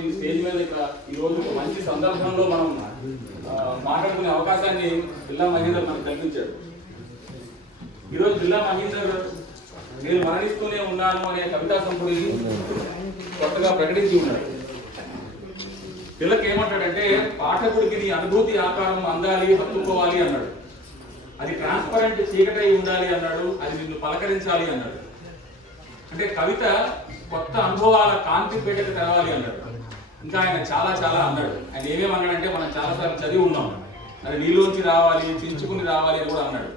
ఈ స్టేజ్ మీద ఇక్కడ ఈ రోజు ఒక మంచి సందర్భంలో మనం మాట్లాడుకునే అవకాశాన్ని బిల్లా మహేందర్ మనకు కల్పించాడు ఈరోజు బిల్లా మహేందర్ నేను మరణిస్తూనే ఉన్నాను అనే కవితా సంపుడిని కొత్తగా ప్రకటించి ఉన్నాడు పిల్లకి ఏమంటాడంటే పాఠకుడికి నీ అనుభూతి ఆకారం అందాలి హత్తుకోవాలి అన్నాడు. అది ట్రాన్స్పరెంట్ చీకటై ఉండాలి అన్నాడు అది నిన్ను పలకరించాలి అన్నాడు. అంటే కవిత కొత్త అనుభవాల కాంతి పేటకు తెరవాలి అన్నాడు. ఇంకా ఆయన చాలా చాలా అన్నాడు. ఆయన ఏమేమి అన్నాడంటే మనం చాలాసార్లు చదివి ఉన్నాం అది నీలోంచి రావాలి చించుకుని రావాలి అని కూడా అన్నాడు.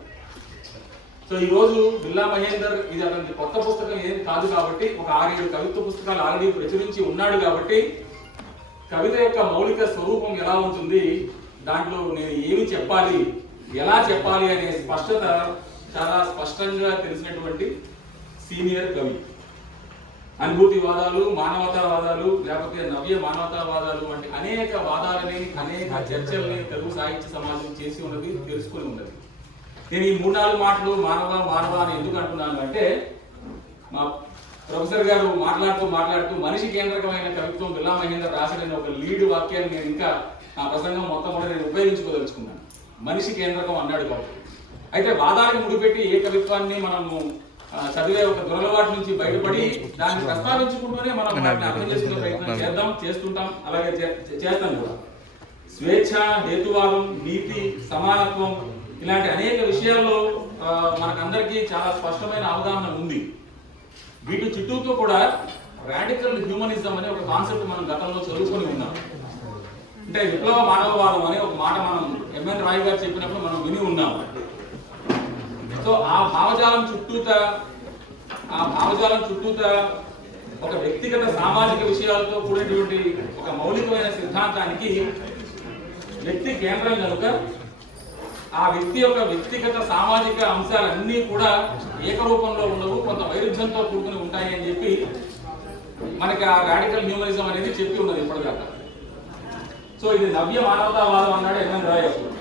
సో ఈ రోజు బిల్లా మహేందర్ ఇది అతని కొత్త పుస్తకం ఏం కాదు కాబట్టి ఒక ఆరేడు కవిత్వ పుస్తకాలు ఆల్రెడీ ప్రచురించి ఉన్నాడు కాబట్టి కవిత యొక్క మౌలిక స్వరూపం ఎలా ఉంటుంది దాంట్లో నేను ఏమి చెప్పాలి ఎలా చెప్పాలి అనే స్పష్టత చాలా స్పష్టంగా తెలిసినటువంటి సీనియర్ కవి. అనుభూతివాదాలు మానవతావాదాలు లేకపోతే నవ్య మానవతావాదాలు వంటి అనేక వాదాలని అనేక చర్చల్ని తెలుగు సాహిత్య సమాజం చేసి ఉన్నది తెలుసుకొని ఉన్నది. నేను ఈ మూడు నాలుగు మాటలు మానవ మానవ అని ఎందుకు అంటున్నాను అంటే మా ప్రొఫెసర్ గారు మాట్లాడుతూ మాట్లాడుతూ మనిషి కేంద్రకమైన కవిత్వం బిల్లా మహేందర్ రాసిన ఒక లీడ్ వాక్యాన్ని నేను ఇంకా నా ప్రసంగం మొత్తం కూడా నేను ఉపయోగించుకోదలుచుకున్నాను. మనిషి కేంద్రకం అన్నాడు కాబట్టి. అయితే వాదాలకు ముడిపెట్టి ఏ కవిత్వాన్ని మనము చదివే ఒక దురలవాటు నుంచి బయటపడి దాన్ని ప్రస్తావించుకుంటూనే మనం వాటిని అర్థం చేసుకునే ప్రయత్నం చేద్దాం చేస్తుంటాం అలాగే చేస్తాం కూడా. స్వేచ్ఛ హేతువాదం నీతి సమానత్వం ఇలాంటి అనేక విషయాల్లో మనకందరికీ చాలా స్పష్టమైన అవగాహన ఉంది. వీటి చుట్టూతో కూడా రాడికల్ హ్యూమనిజం అనే ఒక కాన్సెప్ట్ మనం గతంలో చదువుకొని ఉన్నాం. అంటే విప్లవ మానవవాదం అనే ఒక మాట మనం ఎంఎన్ రాయ్ గారు చెప్పినప్పుడు మనం విని ఉన్నాం. సో ఆ భావజాలం చుట్టూత ఆ భావజాలం చుట్టూత ఒక వ్యక్తిగత సామాజిక విషయాలతో కూడినటువంటి ఒక మౌలికమైన సిద్ధాంతానికి వ్యక్తి కేంద్రం కనుక ఆ వ్యక్తి యొక్క వ్యక్తిగత సామాజిక అంశాలన్నీ కూడా ఏకరూపంలో ఉండవు కొంత వైరుధ్యంతో కూడుకుని ఉంటాయి అని చెప్పి మనకి ఆ రాడికల్ హ్యూమనిజం అనేది చెప్పి ఉన్నది ఇప్పటిదాకా. సో ఇది నవ్య మానవతావాదం అన్నాడు ఎన్ఎన్ రాయ్ అప్పుడు.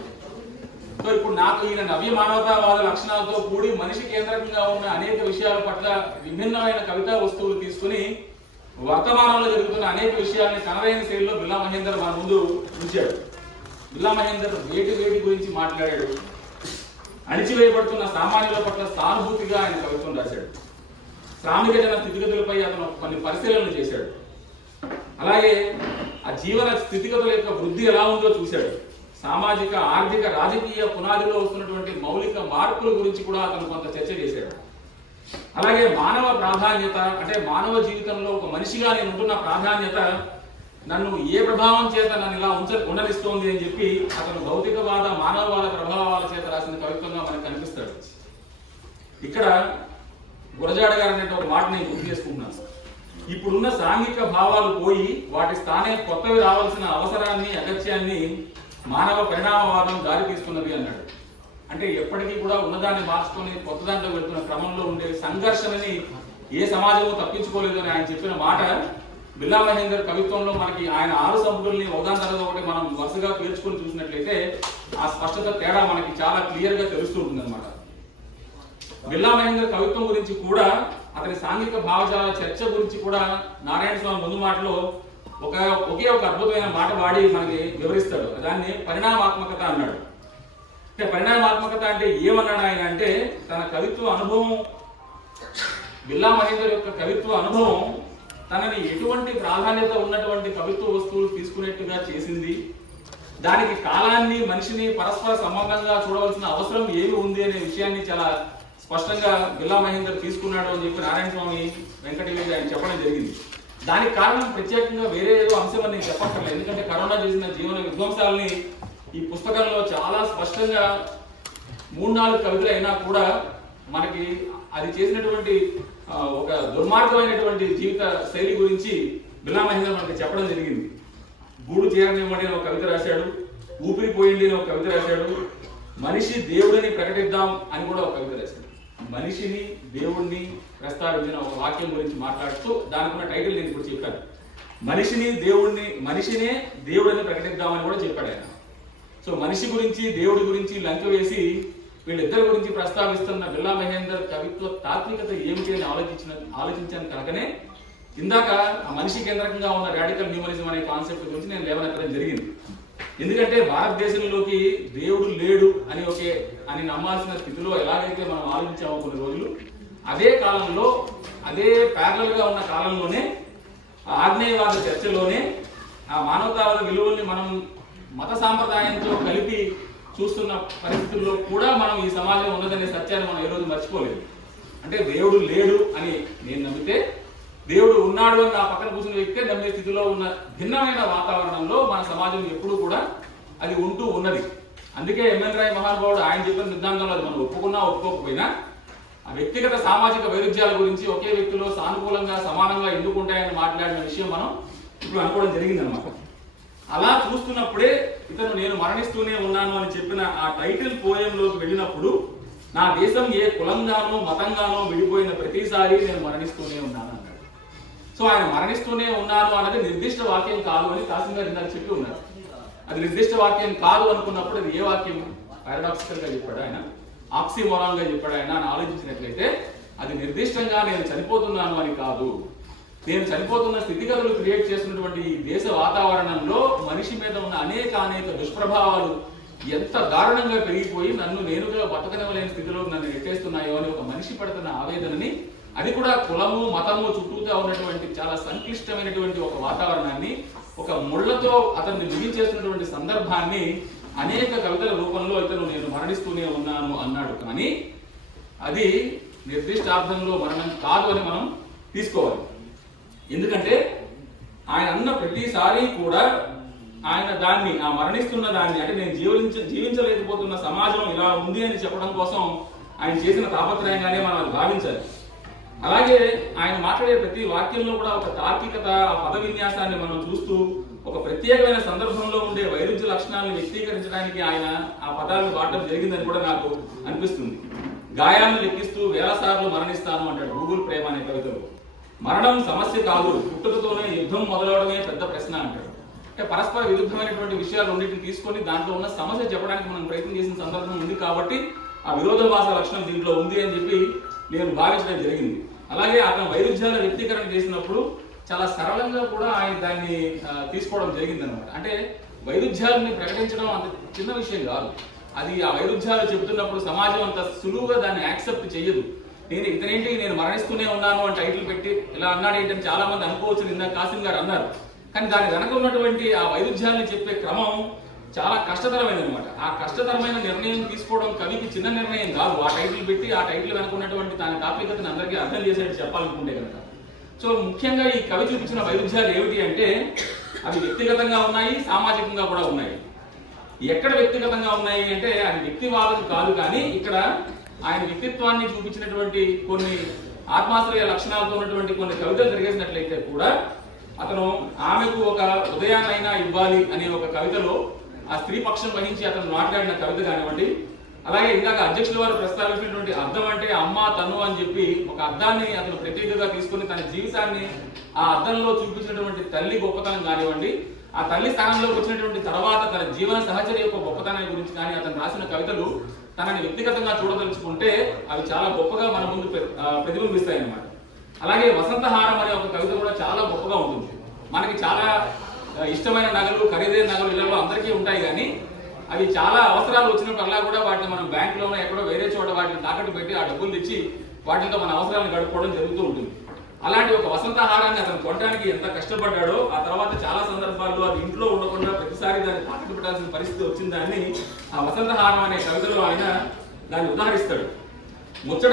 సో ఇప్పుడు నాకు ఈయన నవ్య మానవతావాద లక్షణాలతో కూడి మనిషి కేంద్రకంగా ఉన్న అనేక విషయాల పట్ల విభిన్నమైన కవితా వస్తువులు తీసుకుని వర్తమానంలో జరుగుతున్న అనేక విషయాల్ని తనదైన శైలిలో బిల్లా మహేందర్ మన ముందు ఉంచాడు. బిల్లా మహేందర్ వేటి వేటి గురించి మాట్లాడాడు. అణిచివేయబడుతున్న సామాన్యుల పట్ల సానుభూతిగా ఆయన కవిత్వం రాశాడు. శ్రామిక జన స్థితిగతులపై అతను కొన్ని పరిశీలనలు చేశాడు. అలాగే ఆ జీవన స్థితిగతుల యొక్క వృద్ధి ఎలా ఉందో చూశాడు. సామాజిక ఆర్థిక రాజకీయ పునాదిలో వస్తున్నటువంటి మౌలిక మార్పుల గురించి కూడా అతను కొంత చర్చ చేశాడు. అలాగే మానవ ప్రాధాన్యత అంటే మానవ జీవితంలో ఒక మనిషిగా నేను ఉంటున్న ప్రాధాన్యత నన్ను ఏ ప్రభావం చేత నన్ను ఇలా ఉంచ ఉండనిస్తోంది అని చెప్పి అతను భౌతికవాద మానవవాద ప్రభావాల చేత రాసిన కవిత్వంగా మనకు కనిపిస్తాడు. ఇక్కడ గురజాడ గారు అనే ఒక మాట నేను గుర్తు చేసుకుంటున్నాను. ఇప్పుడున్న సాంఘిక భావాలు పోయి వాటి స్థానే కొత్తవి రావాల్సిన అవసరాన్ని అగత్యాన్ని మానవ పరిణామవాదం దారి తీస్తున్నది అన్నాడు. అంటే ఎప్పటికీ కూడా ఉన్నదాన్ని మార్చుకొని కొత్త దాంట్లో వెళ్తున్న క్రమంలో ఉండే సంఘర్షణని ఏ సమాజము తప్పించుకోలేదు అని ఆయన చెప్పిన మాట బిర్లా మహేందర్ కవిత్వంలో మనకి ఆయన ఆరు సంపుల్ని ఒకదాని తర్వాత ఒకటి మనం వరుసగా పేర్చుకొని చూసినట్లయితే ఆ స్పష్టత తేడా మనకి చాలా క్లియర్గా తెలుస్తూ ఉంటుంది అనమాట బిర్లా మహేందర్ కవిత్వం గురించి కూడా అతని సాంఘిక భావజాల చర్చ గురించి కూడా నారాయణ స్వామి ముందు మాటలో ఒక ఒకే ఒక అద్భుతమైన మాట వాడి మనకి వివరిస్తాడు. దాన్ని పరిణామాత్మకత అన్నాడు. అంటే పరిణామాత్మకత అంటే ఏమన్నాడు ఆయన అంటే తన కవిత్వ అనుభవం బిర్లా మహేందర్ యొక్క కవిత్వ అనుభవం తనని ఎటువంటి ప్రాధాన్యత ఉన్నటువంటి కవిత్వ వస్తువులు తీసుకునేట్టుగా చేసింది. దానికి కాలాన్ని మనిషిని పరస్పర సంబంధంగా చూడవలసిన అవసరం ఏమి ఉంది అనే విషయాన్ని చాలా స్పష్టంగా బిల్లా మహేందర్ తీసుకున్నాడు అని చెప్పి నారాయణ స్వామి వెంకటగిరి ఆయన చెప్పడం జరిగింది. దానికి కారణం ప్రత్యేకంగా వేరే ఏదో అంశం అని నేను చెప్పక్కర్లేదు. ఎందుకంటే కరోనా చేసిన జీవన విధ్వంసాలని ఈ పుస్తకంలో చాలా స్పష్టంగా మూడు నాలుగు కవితలు అయినా కూడా మనకి అది చేసినటువంటి ఒక దుర్మార్గమైనటువంటి జీవిత శైలి గురించి బిల్లా మహేందర్ మనకి చెప్పడం జరిగింది. గూడు చేరనివ్వండి అని ఒక కవిత రాశాడు ఊపిరిపోయిండి అని ఒక కవిత రాశాడు మనిషి దేవుడిని ప్రకటిద్దాం అని కూడా ఒక కవిత రాశాడు. మనిషిని దేవుణ్ణి ప్రస్తావించిన ఒక వాక్యం గురించి మాట్లాడుతూ దానికి టైటిల్ నేను ఇప్పుడు చెప్పాను. మనిషిని దేవుణ్ణి మనిషినే దేవుడని ప్రకటిద్దామని కూడా చెప్పాడు ఆయన. సో మనిషి గురించి దేవుడి గురించి లంక వేసి వీళ్ళిద్దరి గురించి ప్రస్తావిస్తున్న బిల్లా మహేందర్ కవిత్వ తాత్వికత ఏమిటి అని ఆలోచించిన ఆలోచించాను కనుకనే ఇందాక ఆ మనిషి కేంద్రకంగా ఉన్న రాడికల్ న్యూమనిజం అనే కాన్సెప్ట్ గురించి నేను లేవనెత్తడం జరిగింది. ఎందుకంటే భారతదేశంలోకి దేవుడు లేడు అని ఒకే అని నమ్మాల్సిన స్థితిలో ఎలాగైతే మనం ఆలోచించామో కొన్ని రోజులు అదే కాలంలో అదే ప్యారలల్గా ఉన్న కాలంలోనే ఆ ఆగ్నేయవాద చర్చలోనే ఆ మానవతావాద విలువల్ని మనం మత సాంప్రదాయంతో కలిపి చూస్తున్న పరిస్థితుల్లో కూడా మనం ఈ సమాజం ఉన్నదనే సత్యాన్ని మనం ఏ రోజు మర్చిపోలేదు. అంటే దేవుడు లేడు అని నేను దేవుడు ఉన్నాడు అని నా పక్కన కూర్చున్న వ్యక్తే నమ్మే స్థితిలో ఉన్న భిన్నమైన వాతావరణంలో మన సమాజం ఎప్పుడూ కూడా అది ఉంటూ ఉన్నది. అందుకే ఎంఎన్ రాయ్ మహానుభావుడు ఆయన చెప్పిన సిద్ధాంతంలో అది మనం ఒప్పుకున్నా ఒప్పుకోకపోయినా ఆ వ్యక్తిగత సామాజిక వైరుధ్యాల గురించి ఒకే వ్యక్తిలో సానుకూలంగా సమానంగా ఎందుకు ఉంటాయని మాట్లాడిన విషయం మనం ఇప్పుడు అనుకోవడం జరిగిందనమాట అలా చూస్తున్నప్పుడే ఇతను నేను మరణిస్తూనే ఉన్నాను అని చెప్పిన ఆ టైటిల్ పోయంలోకి వెళ్ళినప్పుడు నా దేశం ఏ కులంగానో మతంగానో విడిపోయిన ప్రతిసారి నేను మరణిస్తూనే ఉన్నాను. సో ఆయన మరణిస్తూనే ఉన్నాను అన్నది నిర్దిష్ట వాక్యం కాదు అని కాసిం గారు ఇందాక చెప్పి ఉన్నారు. అది నిర్దిష్ట వాక్యం కాదు అనుకున్నప్పుడు అది ఏ వాక్యం? పారాడాక్సికల్గా చెప్పాడు ఆయన. ఆక్సిమోరాన్గా చెప్పాడు ఆయన అని ఆలోచించినట్లయితే అది నిర్దిష్టంగా నేను చనిపోతున్నాను అని కాదు. నేను చనిపోతున్న స్థితిగతులు క్రియేట్ చేసినటువంటి ఈ దేశ వాతావరణంలో మనిషి మీద ఉన్న అనేక అనేక దుష్ప్రభావాలు ఎంత దారుణంగా పెరిగిపోయి నన్ను నేనుగా బతకనివ్వలేని స్థితిలో నన్ను ఎట్టేస్తున్నాయో అని ఒక మనిషి పడుతున్న ఆవేదనని అది కూడా కులము మతము చుట్టూతో ఉన్నటువంటి చాలా సంక్లిష్టమైనటువంటి ఒక వాతావరణాన్ని ఒక ముళ్ళతో అతన్ని బిగించేసినటువంటి సందర్భాన్ని అనేక కవితల రూపంలో ఇతను నేను మరణిస్తూనే ఉన్నాను అన్నాడు. కానీ అది నిర్దిష్ట అర్థంలో మరణం కాదు అని మనం తీసుకోవాలి. ఎందుకంటే ఆయన అన్న ప్రతిసారి కూడా ఆయన దాన్ని ఆ మరణిస్తున్న దాన్ని అంటే నేను జీవించ జీవించలేకపోతున్న సమాజం ఇలా ఉంది అని చెప్పడం కోసం ఆయన చేసిన తాపత్రయంగానే మనం అది భావించాలి. అలాగే ఆయన మాట్లాడే ప్రతి వాక్యంలో కూడా ఒక తార్కికత ఆ పద విన్యాసాన్ని మనం చూస్తూ ఒక ప్రత్యేకమైన సందర్భంలో ఉండే వైరుధ్య లక్షణాలను వ్యక్తీకరించడానికి ఆయన ఆ పదాలను వాడటం జరిగిందని కూడా నాకు అనిపిస్తుంది. గాయాలను లెక్కిస్తూ వేల సార్లు మరణిస్తాను అంటాడు గూగుల్ ప్రేమ అనే కవితలో. మరణం సమస్య కాదు పుట్టుకతోనే యుద్ధం మొదలవడమే పెద్ద ప్రశ్న అంటాడు. అంటే పరస్పర విరుద్ధమైనటువంటి విషయాలు రెండింటిని తీసుకొని దాంట్లో ఉన్న సమస్య చెప్పడానికి మనం ప్రయత్నం చేసిన సందర్భం ఉంది కాబట్టి ఆ విరోధభాస లక్షణం దీంట్లో ఉంది అని చెప్పి నేను భావించడం జరిగింది. అలాగే అతను వైరుధ్యాల వ్యక్తీకరణ చేసినప్పుడు చాలా సరళంగా కూడా ఆయన దాన్ని తీసుకోవడం జరిగిందనమాట అంటే వైరుధ్యాలని ప్రకటించడం అంత చిన్న విషయం కాదు. అది ఆ వైరుధ్యాలు చెబుతున్నప్పుడు సమాజం అంత సులువుగా దాన్ని యాక్సెప్ట్ చేయదు నేను ఇతనేంటి నేను మరణిస్తూనే ఉన్నాను అని టైటిల్ పెట్టి ఇలా అన్నాడు ఏంటని చాలా మంది అనుకోవచ్చు నిన్న కాసిం గారు అన్నారు. కానీ దాని వెనక ఉన్నటువంటి ఆ వైరుధ్యాన్ని చెప్పే క్రమం చాలా కష్టతరమైనది అనమాట ఆ కష్టతరమైన నిర్ణయం తీసుకోవడం కవికి చిన్న నిర్ణయం కాదు. ఆ టైటిల్ పెట్టి ఆ టైటిల్ వెనక ఉన్నటువంటి దాని తాత్వికతను అందరికీ అర్థం చేసేట్టు చెప్పాలనుకుంటే కనుక సో ముఖ్యంగా ఈ కవి చూపించిన వైరుధ్యాలు ఏమిటి అంటే అవి వ్యక్తిగతంగా ఉన్నాయి సామాజికంగా కూడా ఉన్నాయి. ఎక్కడ వ్యక్తిగతంగా ఉన్నాయి అంటే అది వ్యక్తివాదం కాదు కానీ ఇక్కడ ఆయన వ్యక్తిత్వాన్ని చూపించినటువంటి కొన్ని ఆత్మాశ్రయ లక్షణాలతో ఉన్నటువంటి కొన్ని కవితలు తిరిగేసినట్లయితే కూడా అతను ఆమెకు ఒక ఉదయాన్నైనా ఇవ్వాలి అనే ఒక కవితలో ఆ స్త్రీ పక్షం వహించి అతను మాట్లాడిన కవిత కానివ్వండి అలాగే ఇందాక అధ్యక్షుల వారు ప్రస్తావించినటువంటి అర్థం అంటే అమ్మ తను అని చెప్పి ఒక అర్థాన్ని అతను ప్రతీకగా తీసుకుని తన జీవితాన్ని ఆ అర్థంలో చూపించినటువంటి తల్లి గొప్పతనం కానివ్వండి ఆ తల్లి స్థానంలోకి వచ్చినటువంటి తర్వాత తన జీవన సహచర్య యొక్క గొప్పతనాన్ని గురించి కానీ అతను రాసిన కవితలు తనని వ్యక్తిగతంగా చూడదలుచుకుంటే అవి చాలా గొప్పగా మన ముందు ప్ర- ప్రతిబింబిస్తాయి అన్నమాట అలాగే వసంతహారం అనే ఒక కవిత కూడా చాలా గొప్పగా ఉంటుంది. మనకి చాలా ఇష్టమైన నగలు ఖరీదైన నగలు ఇళ్ళలో అందరికీ ఉంటాయి కానీ అవి చాలా అవసరాలు వచ్చినప్పుడల్లా కూడా వాటిని మనం బ్యాంకులోనో ఎక్కడో వేరే చోట వాటిని తాకట్టు పెట్టి ఆ డబ్బులు తెచ్చి వాటితో మన అవసరాలను గడుపుకోవడం జరుగుతూ ఉంటుంది. అలాంటి ఒక వసంతహారాన్ని అతను కొనడానికి ఎంత కష్టపడ్డాడో ఆ తర్వాత చాలా సందర్భాల్లో అది ఇంట్లో ఉండకుండా ప్రతిసారి దాన్ని తాకట్టు పెట్టాల్సిన పరిస్థితి వచ్చిందని ఆ వసంతహారం అనే కవితలో ఆయన దాన్ని ఉదాహరిస్తాడు. ముచ్చట